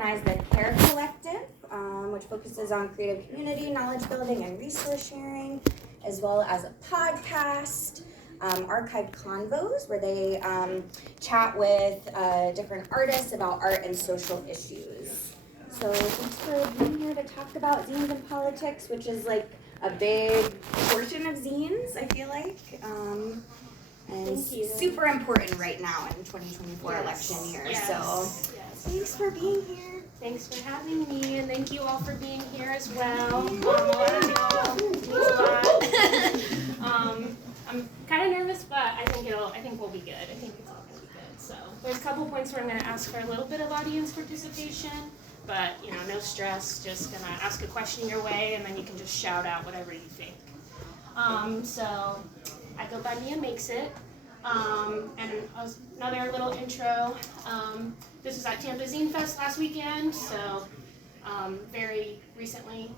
organize the CARE Collective, which focuses on creative community, knowledge building, and resource sharing, as well as a podcast, archived convos, where they chat with different artists about art and social issues. So thanks for being here to talk about zines and politics, which is like a big portion of zines, I feel like. And super important right now in 2024 election year. Yes. So thanks for being here. Thanks for having me, and thank you all for being here as well. A lot of y'all means a lot. I'm kind of nervous, but I think we'll be good. I think it's all gonna be good. So there's a couple points where I'm gonna ask for a little bit of audience participation, but no stress. Just gonna ask a question your way, and then you can just shout out whatever you think. So I go by Mia Makes It. And another little intro. This was at Tampa Zine Fest last weekend, so very recently.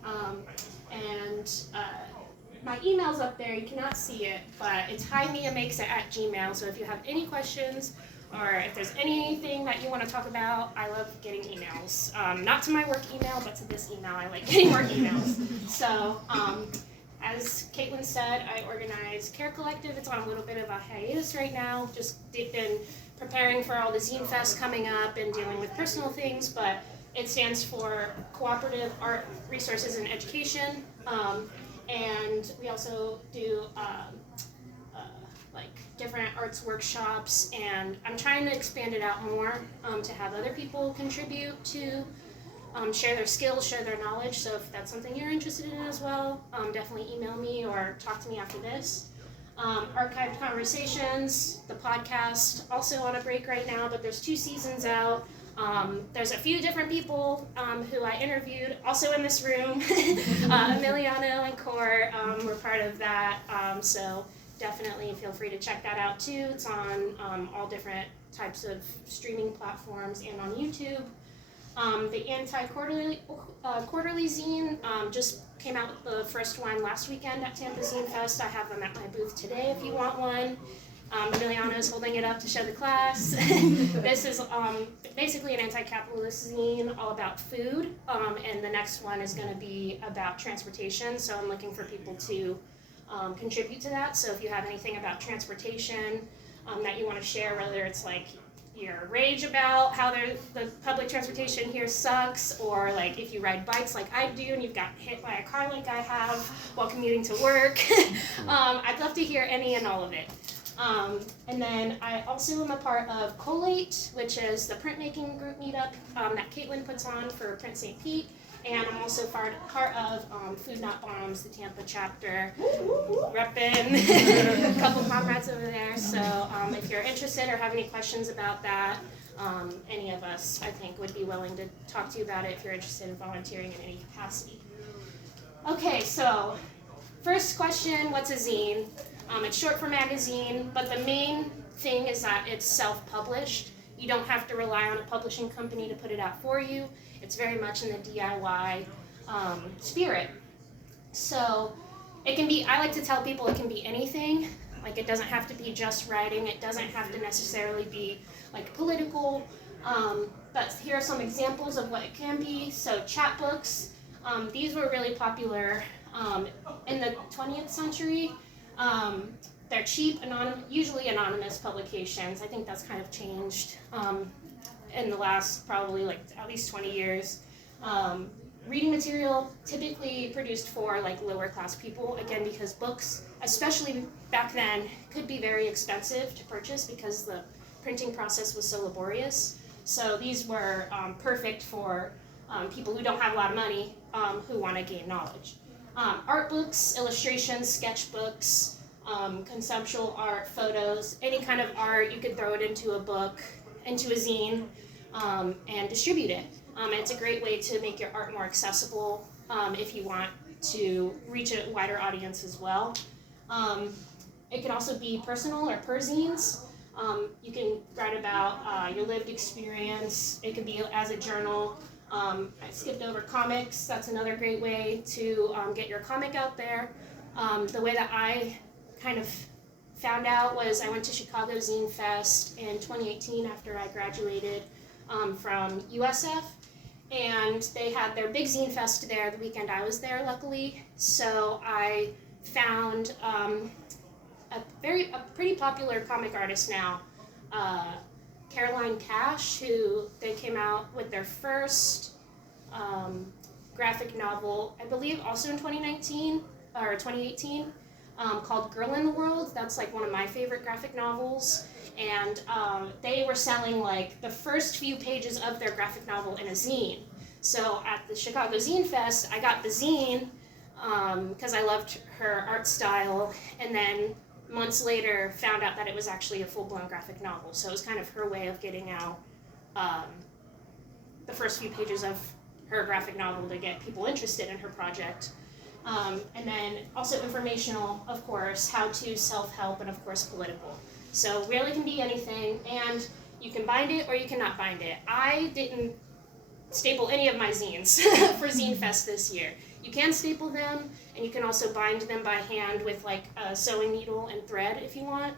My email's up there. You cannot see it, but it's himiamakesit@gmail. So if you have any questions or if there's anything that you want to talk about, I love getting emails. Not to my work email, but to this email. I like getting work emails. So. As Kaitlin said, I organize CARE Collective. It's on a little bit of a hiatus right now. Just been preparing for all the Zine Fest coming up and dealing with personal things, but it stands for Cooperative Art Resources and Education. And we also do like different arts workshops, and I'm trying to expand it out more to have other people contribute to share their skills, share their knowledge. So if that's something you're interested in as well, definitely email me or talk to me after this. Archived Conversations, the podcast, also on a break right now, but there's 2 seasons out. There's a few different people who I interviewed, also in this room. Emiliano and Cort were part of that, so definitely feel free to check that out too. It's on all different types of streaming platforms and on YouTube. The Anti-Quarterly Zine just came out with the first one last weekend at Tampa Zine Fest. I have them at my booth today if you want one. Emiliano is holding it up to show the class. This is basically an anti-capitalist zine all about food, and the next one is going to be about transportation, so I'm looking for people to contribute to that. So if you have anything about transportation that you want to share, whether it's like your rage about how the public transportation here sucks, or like if you ride bikes like I do and you've got hit by a car like I have while commuting to work, I'd love to hear any and all of it. And then I also am a part of Collate, which is the printmaking group meetup that Kaitlin puts on for Print St. Pete. And I'm also part of Food Not Bombs, the Tampa chapter, repping a couple comrades over there. So if you're interested or have any questions about that, any of us, I think, would be willing to talk to you about it if you're interested in volunteering in any capacity. Okay, so first question, what's a zine? It's short for magazine, but the main thing is that it's self-published. You don't have to rely on a publishing company to put it out for you. It's very much in the DIY spirit. So it can be, I like to tell people it can be anything. Like it doesn't have to be just writing. It doesn't have to necessarily be like political. But here are some examples of what it can be. So chapbooks, these were really popular in the 20th century. They're cheap, usually anonymous publications. I think that's kind of changed in the last probably like at least 20 years. Reading material typically produced for like lower class people, again because books, especially back then, could be very expensive to purchase because the printing process was so laborious. So these were perfect for people who don't have a lot of money who want to gain knowledge. Art books, illustrations, sketchbooks, conceptual art, photos, any kind of art, you could throw it into a book, into a zine, and distribute it. It's a great way to make your art more accessible if you want to reach a wider audience as well. It can also be personal or per zines. You can write about your lived experience. It could be as a journal. I skipped over comics. That's another great way to get your comic out there. The way that I kind of found out was I went to Chicago Zine Fest in 2018 after I graduated from USF, and they had their big Zine Fest there the weekend I was there, luckily. So I found a pretty popular comic artist now, Caroline Cash, who they came out with their first graphic novel, I believe also in 2019 or 2018, called Girl in the World. That's like one of my favorite graphic novels. And they were selling like the first few pages of their graphic novel in a zine. So at the Chicago Zine Fest, I got the zine because I loved her art style, and then months later found out that it was actually a full-blown graphic novel. So it was kind of her way of getting out the first few pages of her graphic novel to get people interested in her project. And then also informational, of course, how-to, self-help, and of course political. So really can be anything, and you can bind it or you cannot bind it. I didn't staple any of my zines for Zine Fest this year. You can staple them, and you can also bind them by hand with like a sewing needle and thread if you want.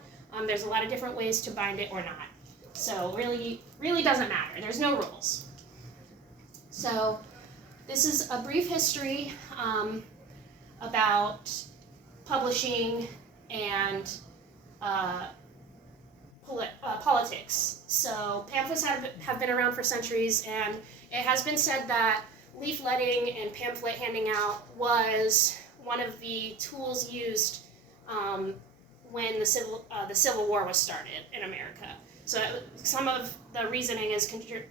There's a lot of different ways to bind it or not. So really doesn't matter. There's no rules. So this is a brief history about publishing and politics. So pamphlets have been around for centuries, and it has been said that leafletting and pamphlet handing out was one of the tools used when the Civil War was started in America. So some of the reasoning is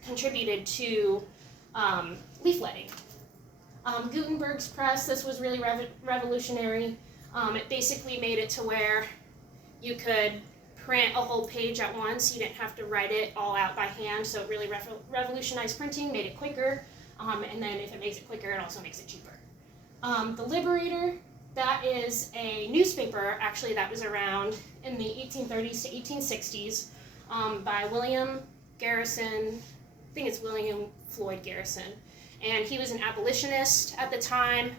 contributed to leafletting. Gutenberg's press, this was really revolutionary. It basically made it to where you could print a whole page at once. You didn't have to write it all out by hand, so it really revolutionized printing, made it quicker, and then if it makes it quicker, it also makes it cheaper. The Liberator, that is a newspaper, actually, that was around in the 1830s to 1860s by William Garrison, I think it's William Floyd Garrison, and he was an abolitionist at the time,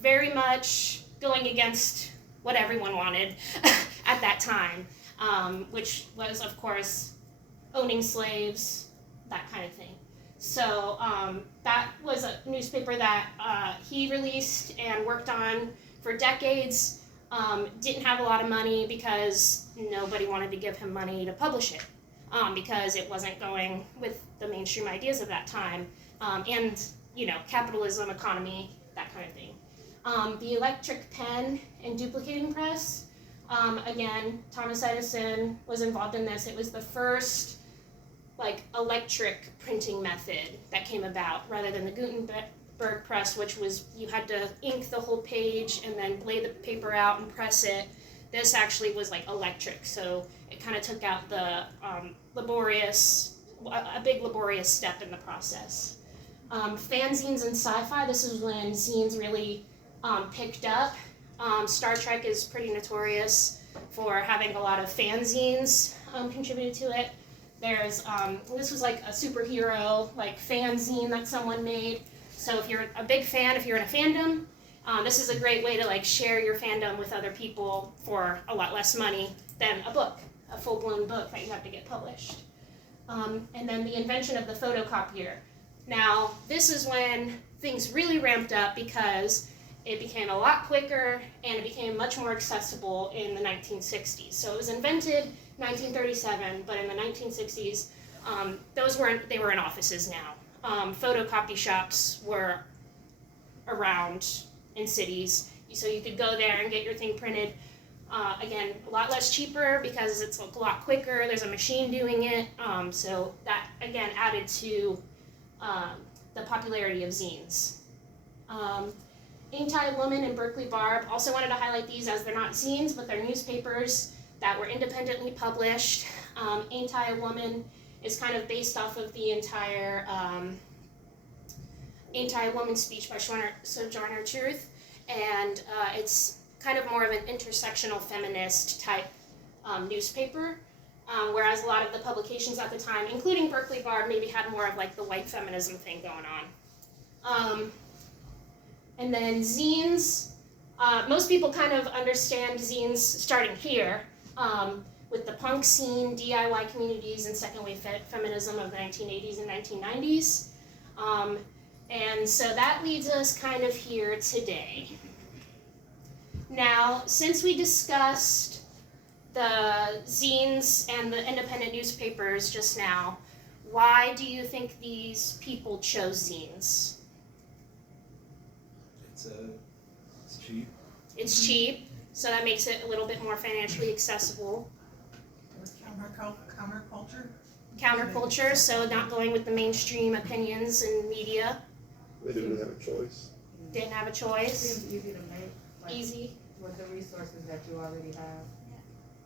very much going against what everyone wanted at that time, which was, of course, owning slaves, that kind of thing. So that was a newspaper that he released and worked on for decades. Didn't have a lot of money because nobody wanted to give him money to publish it, because it wasn't going with the mainstream ideas of that time, and capitalism, economy, that kind of thing. The electric pen and duplicating press, again, Thomas Edison was involved in this. It was the first electric printing method that came about, rather than the Gutenberg press, which was you had to ink the whole page and then lay the paper out and press it. This actually was electric, so it kind of took out the a big laborious step in the process. Fanzines and sci-fi, this is when zines really picked up. Star Trek is pretty notorious for having a lot of fanzines contributed to it. There's, this was like a superhero, fanzine that someone made. So if you're a big fan, if you're in a fandom, this is a great way to share your fandom with other people for a lot less money than a book, a full-blown book that you have to get published. And then the invention of the photocopier. Now, this is when things really ramped up because it became a lot quicker and it became much more accessible in the 1960s. So it was invented 1937, but in the 1960s, they were in offices now. Photocopy shops were around in cities, so you could go there and get your thing printed. Again, a lot less cheaper because it's a lot quicker. There's a machine doing it, so that again added to the popularity of zines. Ain't I a Woman and Berkeley Barb, also wanted to highlight these as they're not zines, but they're newspapers that were independently published. Ain't I a Woman is kind of based off of the entire Ain't I a Woman speech by Sojourner Truth, and it's kind of more of an intersectional feminist type newspaper, whereas a lot of the publications at the time, including Berkeley Barb, maybe had more of the white feminism thing going on. And then zines, most people kind of understand zines starting here, with the punk scene, DIY communities, and second wave feminism of the 1980s and 1990s. And so that leads us kind of here today. Now, since we discussed the zines and the independent newspapers just now, why do you think these people chose zines? It's cheap. It's cheap, so that makes it a little bit more financially accessible. Counterculture. Counterculture, so not going with the mainstream opinions and media. They didn't have a choice. Didn't have a choice. Seems easy to make. Like, Easy. with the resources that you already have.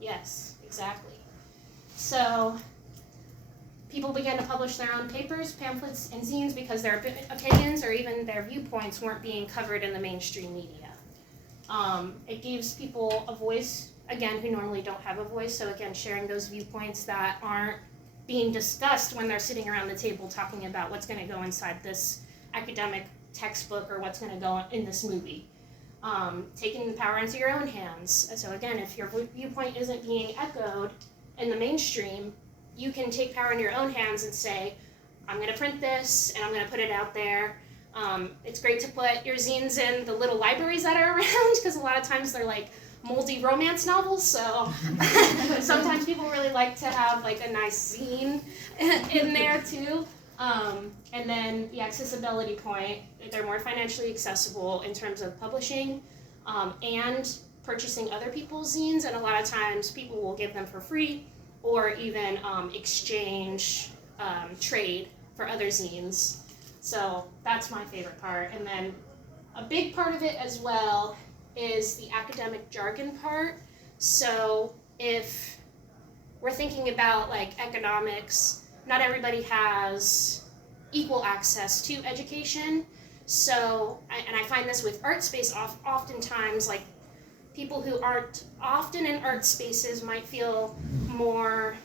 Yes, exactly. So people began to publish their own papers, pamphlets, and zines because their opinions or even their viewpoints weren't being covered in the mainstream media. It gives people a voice, again, who normally don't have a voice. So again, sharing those viewpoints that aren't being discussed when they're sitting around the table talking about what's going to go inside this academic textbook or what's going to go in this movie. Taking the power into your own hands. So again, if your viewpoint isn't being echoed in the mainstream, you can take power in your own hands and say, I'm going to print this and I'm going to put it out there. It's great to put your zines in the little libraries that are around because a lot of times they're like moldy romance novels, so sometimes people really like to have like a nice zine in there too. And then the accessibility point, they're more financially accessible in terms of publishing and purchasing other people's zines, and a lot of times people will give them for free or even exchange, trade for other zines. So that's my favorite part. And then a big part of it as well is the academic jargon part. So if we're thinking about like economics, not everybody has equal access to education. So, and I find this with art space oftentimes, like people who aren't often in art spaces might feel more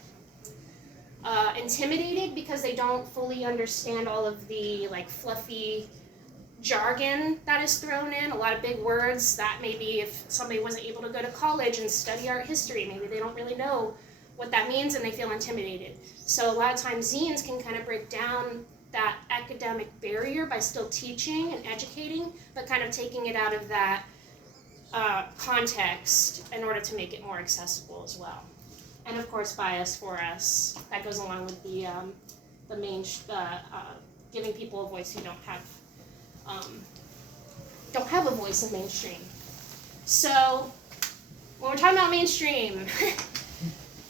intimidated because they don't fully understand all of the like fluffy jargon that is thrown in, a lot of big words that maybe if somebody wasn't able to go to college and study art history, maybe they don't really know what that means and they feel intimidated. So a lot of times zines can kind of break down that academic barrier by still teaching and educating, but kind of taking it out of that context in order to make it more accessible as well. And of course, bias for us, that goes along with the main, giving people a voice who don't have a voice in mainstream. So when we're talking about mainstream,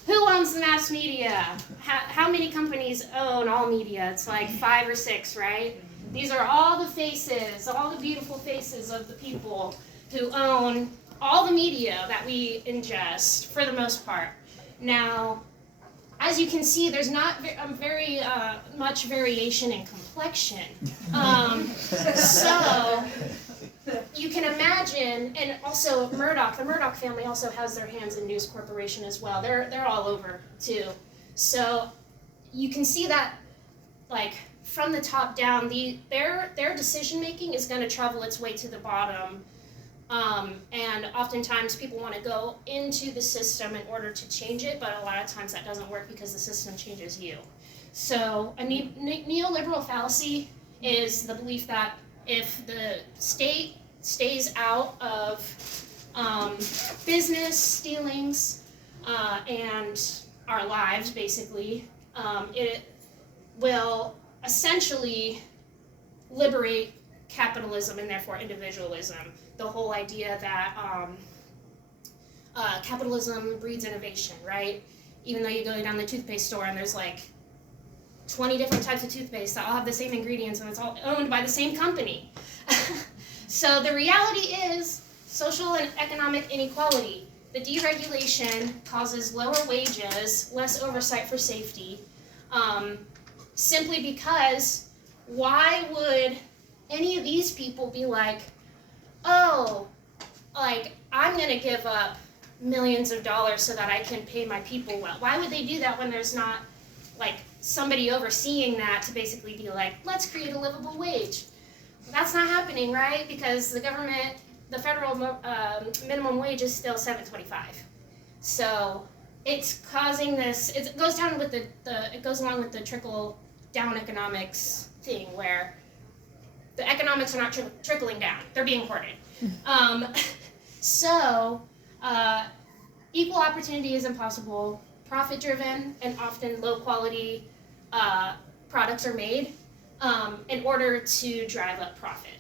who owns the mass media? How many companies own all media? It's like 5 or 6, right? These are all the faces, all the beautiful faces of the people who own all the media that we ingest, for the most part. Now, as you can see, there's not very much variation in complexion. So you can imagine, and also the Murdoch family also has their hands in News Corporation as well. They're all over too. So you can see that, like from the top down, their decision making is going to travel its way to the bottom. And oftentimes people want to go into the system in order to change it, but a lot of times that doesn't work because the system changes you. So a neoliberal fallacy is the belief that if the state stays out of business dealings and our lives, basically, it will essentially liberate capitalism and therefore individualism. The whole idea that capitalism breeds innovation, right? Even though you go down the toothpaste store and there's like 20 different types of toothpaste that all have the same ingredients and it's all owned by the same company. So the reality is social and economic inequality. The deregulation causes lower wages, less oversight for safety, simply because why would any of these people be like, oh, like, I'm going to give up millions of dollars so that I can pay my people well? Why would they do that when there's not, like, somebody overseeing that to basically be like, let's create a livable wage? That's not happening, right? Because the government, the federal minimum wage is still $7.25. So it's causing this, it goes down with it goes along with the trickle down economics thing where the economics are not trickling down; they're being hoarded. So, equal opportunity is impossible. Profit-driven and often low-quality products are made in order to drive up profit.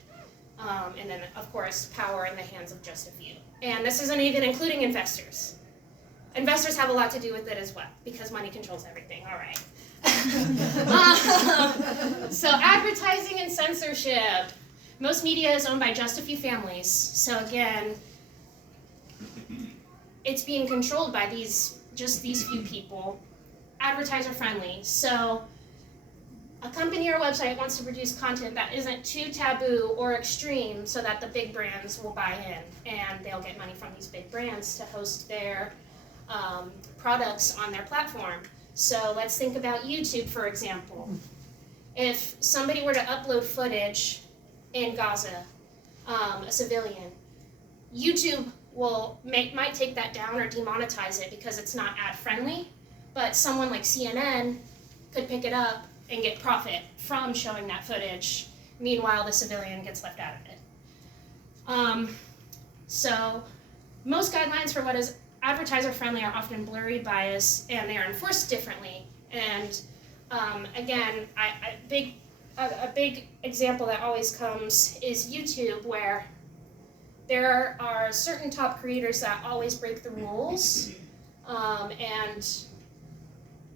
And then, of course, power in the hands of just a few. And this isn't even including investors. Investors have a lot to do with it as well, because money controls everything. All right. So advertising and censorship. Most media is owned by just a few families. So again, it's being controlled by just these few people. Advertiser friendly. So a company or website wants to produce content that isn't too taboo or extreme so that the big brands will buy in, and they'll get money from these big brands to host their products on their platform. So let's think about YouTube, for example. If somebody were to upload footage in Gaza, a civilian, YouTube might take that down or demonetize it because it's not ad friendly, but someone like CNN could pick it up and get profit from showing that footage. Meanwhile, the civilian gets left out of it. So most guidelines for what is advertiser friendly are often blurry, biased, and they are enforced differently. And again, a big example that always comes is YouTube, where there are certain top creators that always break the rules and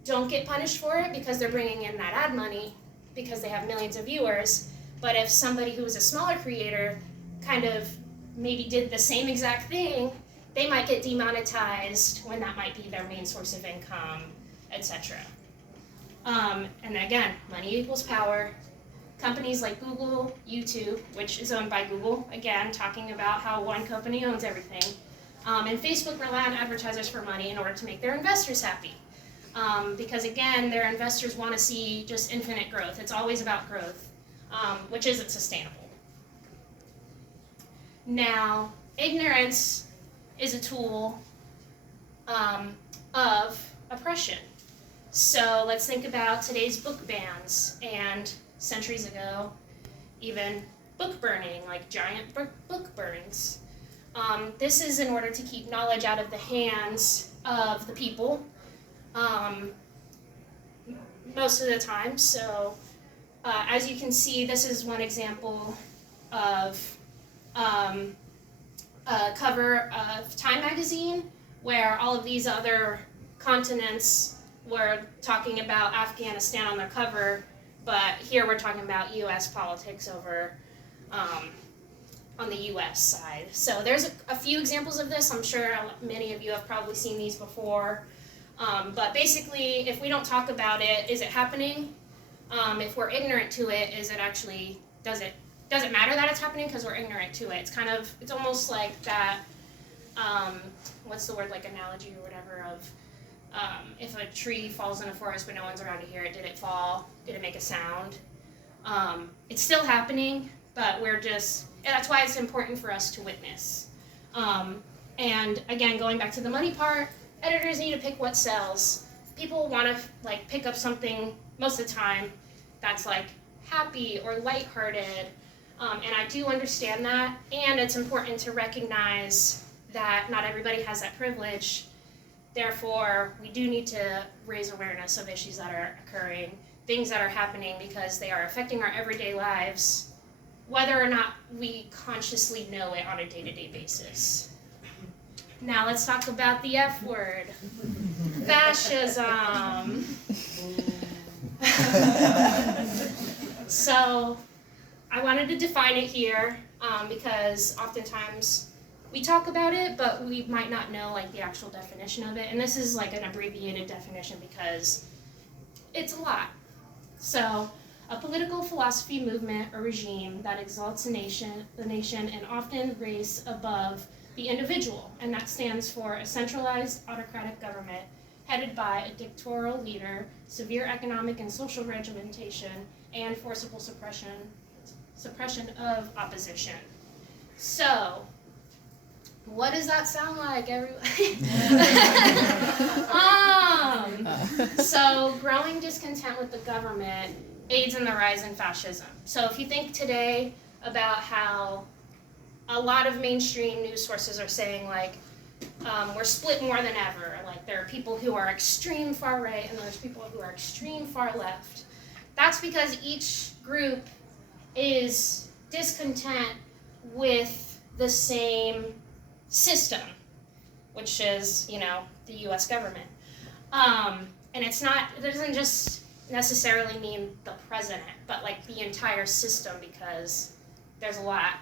don't get punished for it because they're bringing in that ad money because they have millions of viewers. But if somebody who is a smaller creator kind of maybe did the same exact thing, they might get demonetized when that might be their main source of income, etc. And again, money equals power. Companies like Google, YouTube, which is owned by Google, again, talking about how one company owns everything, and Facebook rely on advertisers for money in order to make their investors happy. Because again, their investors want to see just infinite growth. It's always about growth, which isn't sustainable. Now, ignorance is a tool of oppression. So let's think about today's book bans and centuries ago, even book burning, like giant book burns. This is in order to keep knowledge out of the hands of the people most of the time. So as you can see, this is one example of a cover of Time magazine, where all of these other continents were talking about Afghanistan on their cover, but here we're talking about U.S. politics over on the U.S. side. So there's a few examples of this. I'm sure many of you have probably seen these before. But basically, if we don't talk about it, is it happening? If we're ignorant to it, is it actually, does it matter that it's happening because we're ignorant to it? It's almost like that, what's the word, like analogy or whatever of, if a tree falls in a forest but no one's around to hear it, did it fall? Did it make a sound? It's still happening, but that's why it's important for us to witness. And again, going back to the money part, editors need to pick what sells. People want to pick up something most of the time that's happy or lighthearted, and I do understand that, and it's important to recognize that not everybody has that privilege. Therefore, we do need to raise awareness of issues that are occurring, things that are happening because they are affecting our everyday lives, whether or not we consciously know it on a day-to-day basis. Now let's talk about the F word, fascism. So I wanted to define it here because oftentimes we talk about it, but we might not know the actual definition of it. And this is an abbreviated definition because it's a lot. So a political philosophy, movement, or regime that exalts the nation and often race above the individual, and that stands for a centralized autocratic government headed by a dictatorial leader, severe economic and social regimentation, and forcible suppression of opposition. So, what does that sound like, everybody? So, growing discontent with the government aids in the rise in fascism. So if you think today about how a lot of mainstream news sources are saying, like, we're split more than ever. Like, there are people who are extreme far right and there's people who are extreme far left. That's because each group is discontent with the same system, which is, the US government. And it doesn't just necessarily mean the president, but like the entire system, because there's a lot.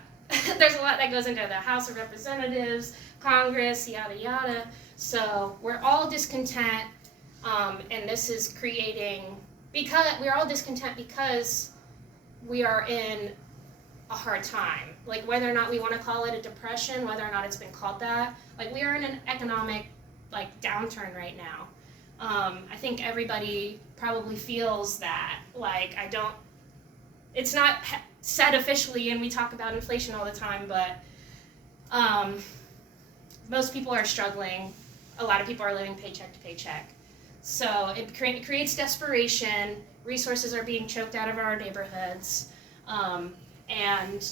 There's a lot that goes into the House of Representatives, Congress, yada yada. So we're all discontent, and this is creating, because we're all discontent because we are in a hard time. Like, whether or not we want to call it a depression, whether or not it's been called that, like, we are in an economic downturn right now. I think everybody probably feels that. Like, it's not said officially, and we talk about inflation all the time, but most people are struggling. A lot of people are living paycheck to paycheck. So it creates desperation. Resources are being choked out of our neighborhoods. And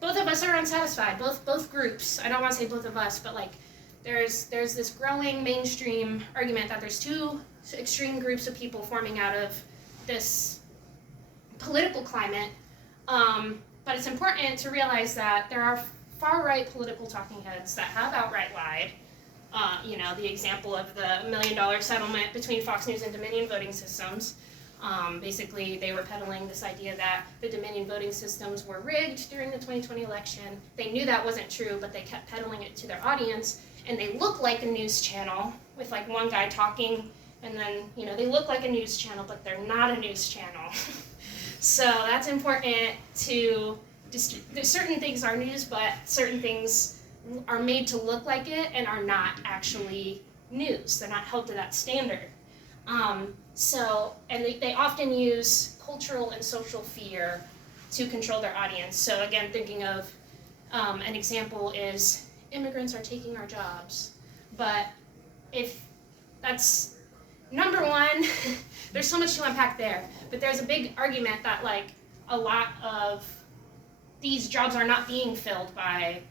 both of us are unsatisfied, both groups. I don't want to say both of us, but like there's this growing mainstream argument that there's two extreme groups of people forming out of this political climate. But it's important to realize that there are far-right political talking heads that have outright lied. The example of the $1 million settlement between Fox News and Dominion voting systems. Basically, they were peddling this idea that the Dominion voting systems were rigged during the 2020 election. They knew that wasn't true, but they kept peddling it to their audience, and they look like a news channel with like one guy talking, and then they look like a news channel, but they're not a news channel. So that's important to certain things are news, but certain things are made to look like it and are not actually news. They're not held to that standard. And they often use cultural and social fear to control their audience. So again, thinking of an example is immigrants are taking our jobs. But if that's number one, there's so much to unpack there. But there's a big argument that like a lot of these jobs are not being filled by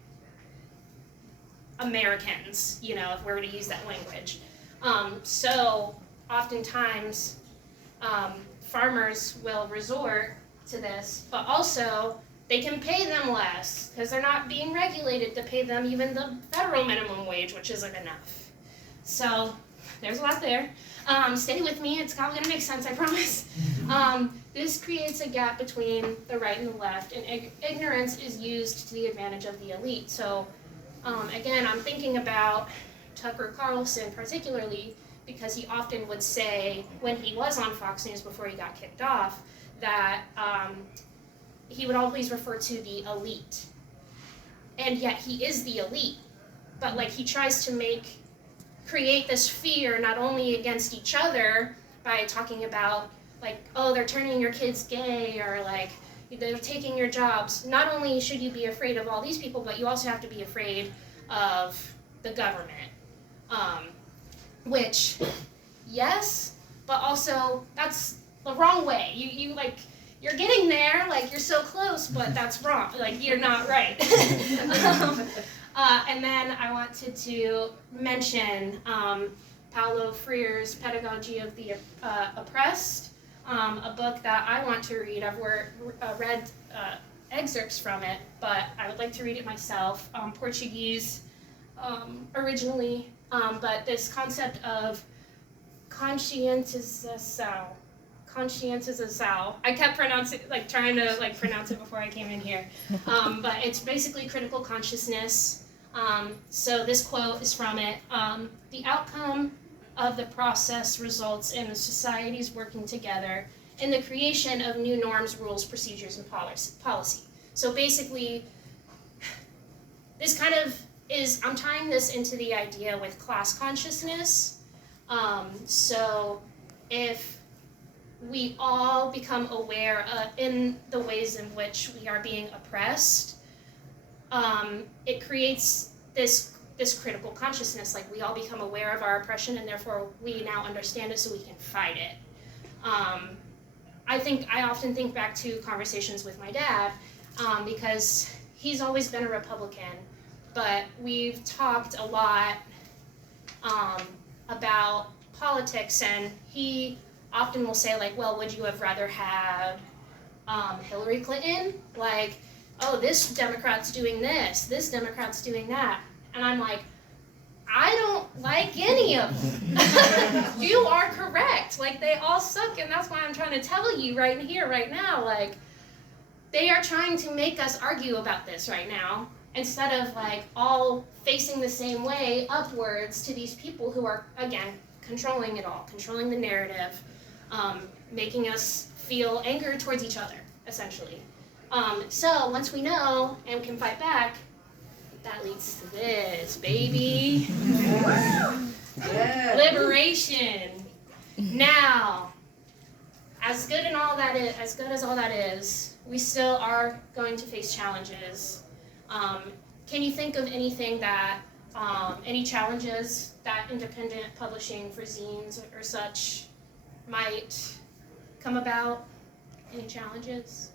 Americans, if we were to use that language. So oftentimes farmers will resort to this, but also they can pay them less because they're not being regulated to pay them even the federal minimum wage, which isn't enough. So there's a lot there. Stay with me, it's all gonna make sense, I promise. This creates a gap between the right and the left, and ignorance is used to the advantage of the elite. So again, I'm thinking about Tucker Carlson particularly, because he often would say, when he was on Fox News before he got kicked off, that he would always refer to the elite. And yet he is the elite. But like he tries to create this fear not only against each other by talking about like, oh, they're turning your kids gay, or like they're taking your jobs. Not only should you be afraid of all these people, but you also have to be afraid of the government. Which, yes, but also that's the wrong way. You're getting there, like you're so close, but that's wrong. Like you're not right. And then I wanted to mention Paulo Freire's Pedagogy of the Oppressed, a book that I want to read. I've read excerpts from it, but I would like to read it myself. Portuguese originally, but this concept of conscientização. I kept trying to pronounce it before I came in here. But it's basically critical consciousness. So this quote is from it. The outcome of the process results in societies working together in the creation of new norms, rules, procedures, and policy. So basically, this kind of I'm tying this into the idea with class consciousness. So if we all become aware in the ways in which we are being oppressed, it creates this critical consciousness. Like we all become aware of our oppression, and therefore we now understand it so we can fight it. I often think back to conversations with my dad, because he's always been a Republican, but we've talked a lot about politics, and he often will say, like, well, would you have rather had Hillary Clinton? Like, oh, this Democrat's doing this Democrat's doing that. And I'm like, I don't like any of them. You are correct. Like, they all suck, and that's why I'm trying to tell you right here, right now, like, they are trying to make us argue about this right now, instead of, like, all facing the same way upwards to these people who are, again, controlling it all, controlling the narrative, making us feel anger towards each other, essentially. So once we know and can fight back, that leads to this, baby. Yeah. Liberation. Now, as good as all that is, we still are going to face challenges. Can you think of anything that, any challenges that independent publishing for zines or such might come about? Any challenges?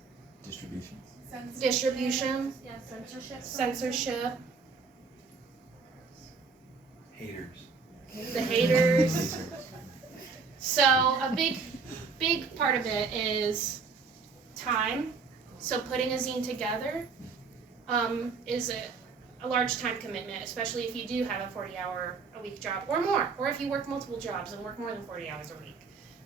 Distribution. Yeah, censorship. Censorship. Haters. The haters. So a big part of it is time. So putting a zine together is a large time commitment, especially if you do have a 40-hour-a-week job or more, or if you work multiple jobs and work more than 40 hours a week.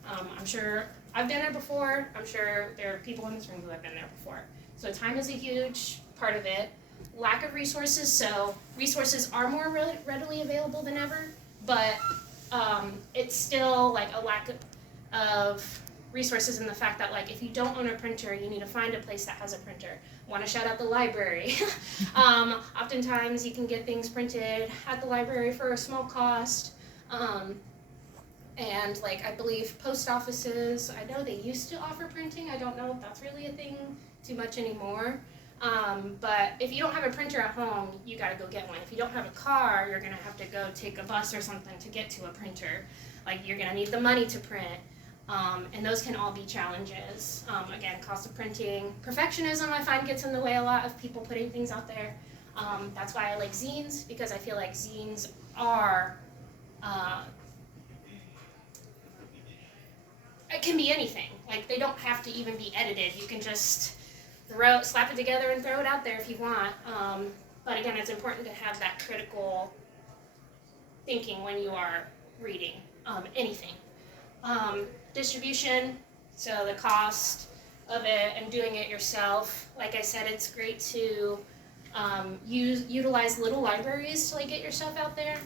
I'm sure I've been there before. I'm sure there are people in this room who have been there before. So time is a huge part of it. Lack of resources, so resources are more readily available than ever, but it's still like a lack of resources in the fact that, like, if you don't own a printer, you need to find a place that has a printer. Want to shout out the library. Oftentimes you can get things printed at the library for a small cost. And, like, I believe post offices, I know they used to offer printing. I don't know if that's really a thing too much anymore. But if you don't have a printer at home, you gotta go get one. If you don't have a car, you're gonna have to go take a bus or something to get to a printer. Like, you're gonna need the money to print. And those can all be challenges. Again, cost of printing. Perfectionism, I find, gets in the way a lot of people putting things out there. That's why I like zines, because I feel like zines are, it can be anything. Like, they don't have to even be edited. You can just slap it together and throw it out there if you want. But again, it's important to have that critical thinking when you are reading anything. Distribution, so the cost of it and doing it yourself. Like I said, it's great to utilize little libraries to, like, get your stuff out there.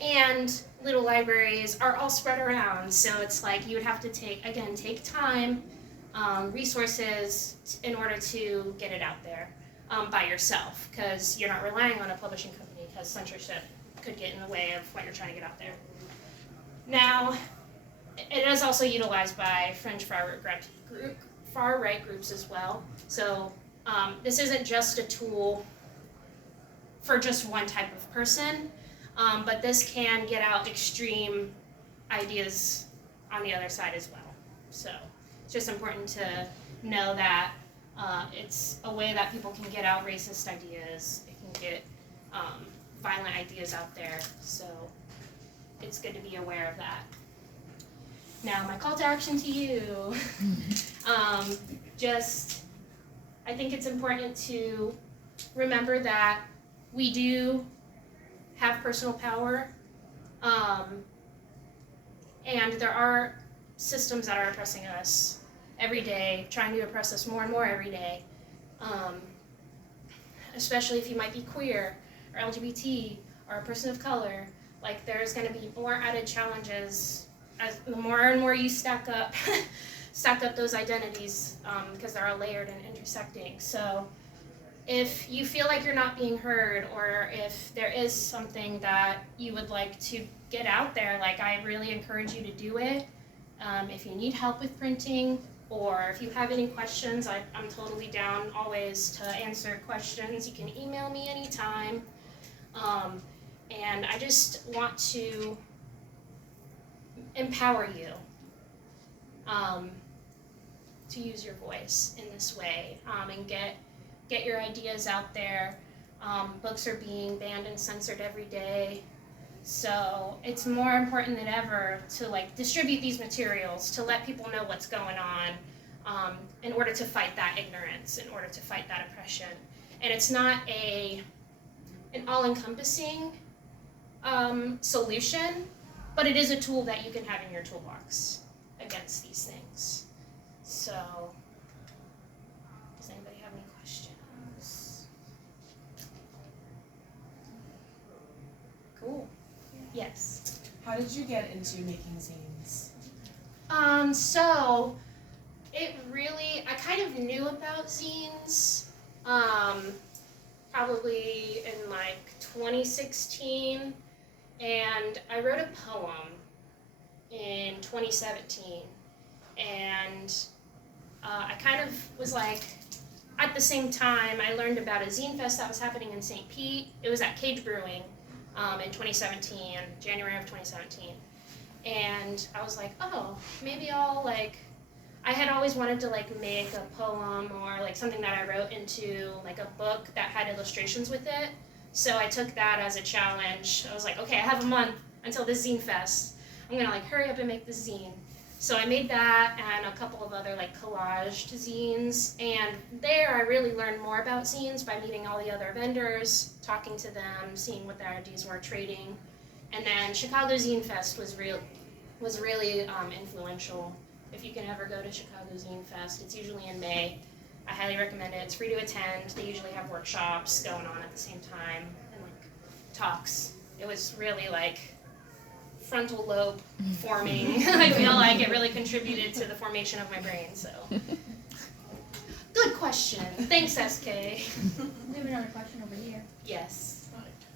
And little libraries are all spread around, so it's like you would have to take time, resources in order to get it out there by yourself, because you're not relying on a publishing company, because censorship could get in the way of what you're trying to get out there. Now, it is also utilized by fringe far-right groups as well. So this isn't just a tool for just one type of person, but this can get out extreme ideas on the other side as well. So it's just important to know that it's a way that people can get out racist ideas. It can get violent ideas out there. So it's good to be aware of that. Now, my call to action to you, I think it's important to remember that we do have personal power, and there are systems that are oppressing us every day, trying to oppress us more and more every day, especially if you might be queer or LGBT or a person of color. Like, there's going to be more added challenges as the more and more you stack up those identities, because they're all layered and intersecting. So if you feel like you're not being heard, or if there is something that you would like to get out there, like, I really encourage you to do it. If you need help with printing, or if you have any questions, I'm totally down always to answer questions. You can email me anytime. And I just want to empower you. to use your voice in this way, and get your ideas out there. Books are being banned and censored every day. So it's more important than ever to like distribute these materials, to let people know what's going on, in order to fight that ignorance, in order to fight that oppression. And it's not an all-encompassing solution, but it is a tool that you can have in your toolbox against these things. So, does anybody have any questions? Cool. Yes. How did you get into making zines? So it really, I kind of knew about zines, probably in like 2016, and I wrote a poem in 2017, and I kind of was like, at the same time, I learned about a zine fest that was happening in St. Pete. It was at Cage Brewing. In 2017, January of 2017. And I was like, oh, maybe I'll like, I had always wanted to like make a poem or like something that I wrote into like a book that had illustrations with it. So I took that as a challenge. I was like, okay, I have a month until this zine fest. I'm gonna like hurry up and make this zine. So I made that and a couple of other like collaged zines, and there I really learned more about zines by meeting all the other vendors, talking to them, seeing what their ideas were, trading. And then Chicago Zine Fest was really influential. If you can ever go to Chicago Zine Fest, it's usually in May. I highly recommend it. It's free to attend. They usually have workshops going on at the same time and like talks. It was really like frontal lobe forming. I feel like it really contributed to the formation of my brain, so. Good question. Thanks, SK. We have another question over here. Yes.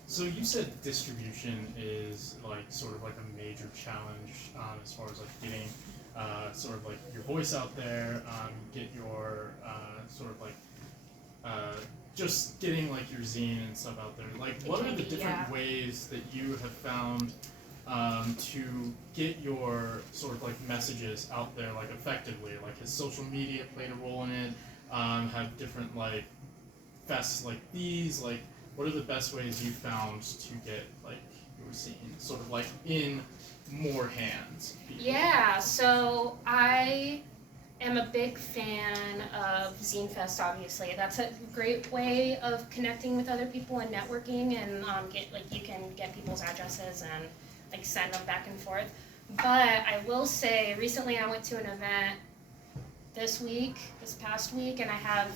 So you said distribution is like sort of like a major challenge as far as like getting sort of like your voice out there, get your sort of like just getting like your zine and stuff out there. Like, what are the different ways that you have found to get your sort of like messages out there like effectively? Like, has social media played a role in it? Have different like fests like these, like what are the best ways you found to get like your zine sort of like in more hands? Yeah, so I am a big fan of Zine Fest, obviously. That's a great way of connecting with other people and networking, and you can get people's addresses and like send them back and forth. But I will say, recently I went to an event this past week, and I have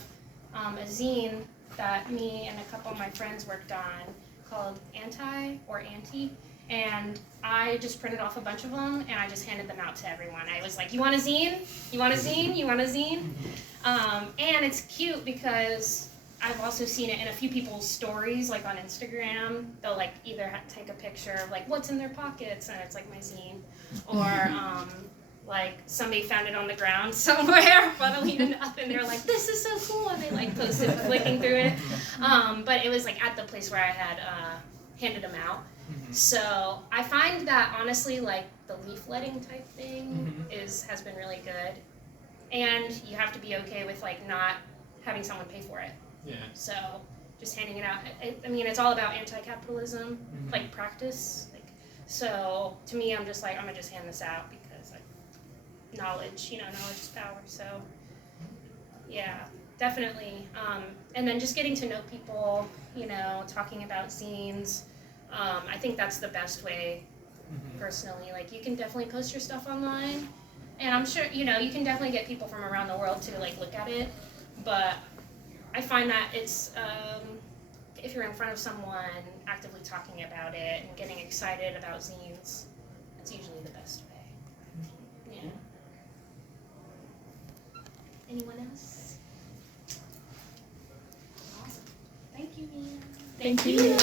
a zine that me and a couple of my friends worked on called Anti, and I just printed off a bunch of them and I just handed them out to everyone. I was like, you want a zine? You want a zine? You want a zine? And it's cute because I've also seen it in a few people's stories, like on Instagram. They'll like either take a picture of like what's in their pockets and it's like my zine, or like somebody found it on the ground somewhere, funnily enough, and they're like, this is so cool, and they like posted flicking through it. But it was like at the place where I had handed them out. So I find that honestly, like the leafletting type thing has been really good, and you have to be okay with like not having someone pay for it. Yeah. So just handing it out. I mean, it's all about anti-capitalism, like practice. Like, so to me, I'm just like, I'm gonna just hand this out because like knowledge is power. So yeah, definitely. And then just getting to know people, talking about zines. I think that's the best way, personally. Like, you can definitely post your stuff online, and I'm sure, you can definitely get people from around the world to, like, look at it, but I find that it's, if you're in front of someone actively talking about it and getting excited about zines, that's usually the best way. Yeah. Anyone else? Awesome. Thank you, Mia. Thank you.